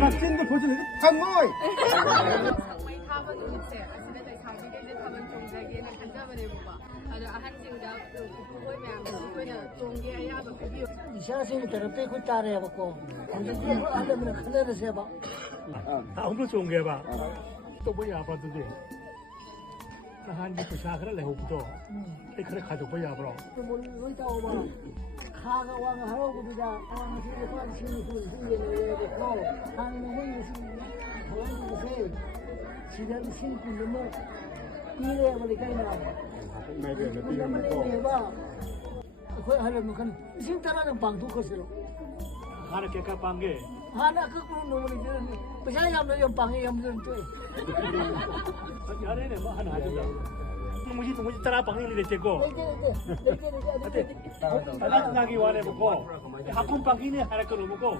막힌 거 보시는 강모이. 상마이 타번 우체 아시다시피 장비게 타번 종자기에는 간담을 해보고 아주 한진가 그보면 그거는 종계 아야도 비교 이샤생이들은 빼고 따라해봤고 완전 하려면 하늘을 세봐. 다음으로 좋은 게 봐. 또 뭐야 아빠들이. 한지 부샤크를 내고부터 그래 가지고 뭐야 아빠로. 뭐 있다 오봐. 가가 왕 하라고 그러자. 왕 신이 관 신이 그 신이 내고 하는 건 무슨 그런 세 지금 신고 뭐 이래 버리니까 나. 그 하려면 그 신따라는 방도 커서요. 하나 깨까 빵게. 하나 그 놈을 이제 부샤야면 요 방에 염전 또. 야래네 뭐 하나 하준다. 무지 따라 빵이 됐고. 나기 원해 보고 학군 빵이네 하나 거 놓고.